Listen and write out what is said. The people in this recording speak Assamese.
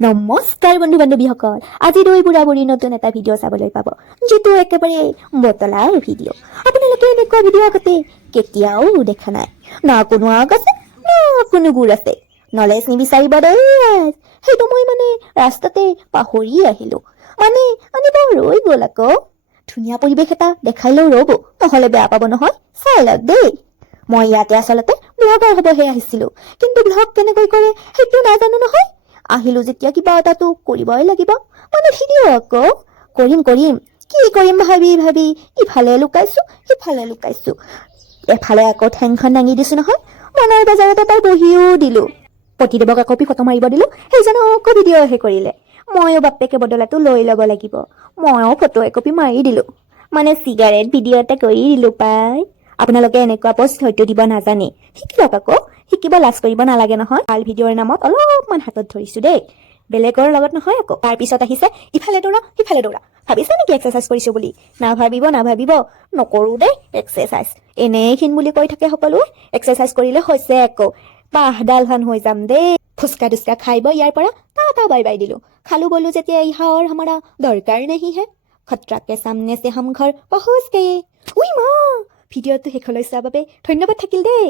নমস্কাৰ বন্ধু বান্ধৱীসকল, আজি দুই বুঢ়া বুঢ়ীৰ নতুন এটা ভিডিঅ' চাবলৈ পাব, যিটো একেবাৰে বতলাৰ ভিডিঅ'। আপোনালোকে এনেকুৱা ভিডিঅ' আগতে কেতিয়াও দেখা নাই। না কোনো আগ আছে, না কোনো গুৰ আছে। নলেজ নিবিচাৰিব দেই। সেইটো মই ৰাস্তাতে পাহৰি আহিলো, আনিব ৰৈ গ'ল আকৌ। ধুনীয়া পৰিৱেশ এটা দেখাই লওঁ ৰ'ব, নহ'লে বেয়া পাব নহয়। চাই লওক দেই। মই ইয়াতে আচলতে ব্লগাৰ হ'বহে আহিছিলো, কিন্তু ব্লগ কেনেকৈ কৰে সেইটো নাজানো নহয়। আহিলো যেতিয়া কিবা এটাতো কৰিবই লাগিব, ভিডিঅ' আকৌ কৰিম কি কৰিম ভাবি ইফালে লুকাইছো সিফালে লুকাইছো, এফালে আকৌ ঠেংখন দাঙি দিছো নহয়। মনৰ বজাৰত এবাৰ বহিও দিলো, পতিদেৱক আকৌ ফটো মাৰিব দিলো, সেইজনে আকৌ ভিডিঅ'হে কৰিলে। ময়ো বাপেকে বদলাটো লৈ ল'ব লাগিব, ময়ো ফটো একপি মাৰি দিলো, চিগাৰেট ভিডিঅ' এটা কৰি দিলো পাই। আপোনালোকে এনেকুৱা পষ্ট হয়তো দিব নাজানে, শিকি লওক আকৌ। শিকিব লাজ কৰিব নালাগে নহয়। ভাল ভিডিঅ'ৰ নামত অলপমান হাতত ধৰিছো দেই, বেলেগৰ লগত নহয় আকৌ। তাৰ পিছত আহিছে ইফালে দৌৰা সিফালে দৌৰা। ভাবিছে নেকি এক্সাৰচাইজ কৰিছো বুলি? নাভাবিব নকৰো দেই এক্সাৰচাইজ। এনেই ক্ষীণ বুলি কৈ থাকে সকলোৱে, এক্সাৰচাইজ কৰিলে হৈছে আকৌ বাহডালহান হৈ যাম দেই। ফুচকা টুচকা খাই বই ইয়াৰ পৰা টাটা বাই বাই দিলো। খালো বলো যেতিয়া ইহা और हमारा দৰকাৰ नहीं है, खतरा के सामने से हम घर पहुंच गए। উই মা, ভিডিঅ'টো শেষলৈ চোৱাৰ বাবে ধন্যবাদ থাকিল দেই।